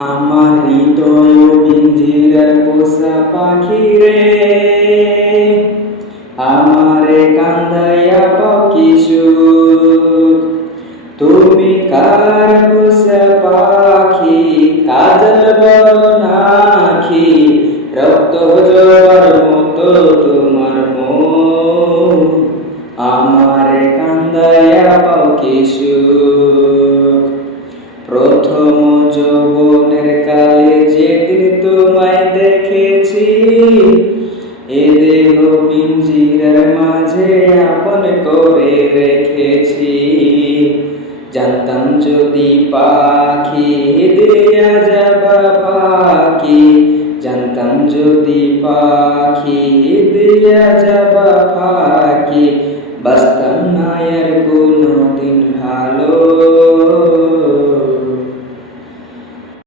আমার হৃদয় পিঞ্জিরার পোষা পাখি রে, আমারে কান্দাইয়া পাও কি সুখ। তুমি কার পোষা পাখি, কাজল বরনাখি, রক্ত জোয়ার মতো তোমার মন। আমারে কান্দাইয়া পাও কি সুখ। প্রথম যৌবনের কালে যেদিন তোমায় দেখেছি, এ দেহ পিঞ্জিরার মাঝে আপন করে রেখেছি। জানতাম যদি পাখি দিয়া যাবা ফাঁকি, জানতাম যদি পাখি দিয়া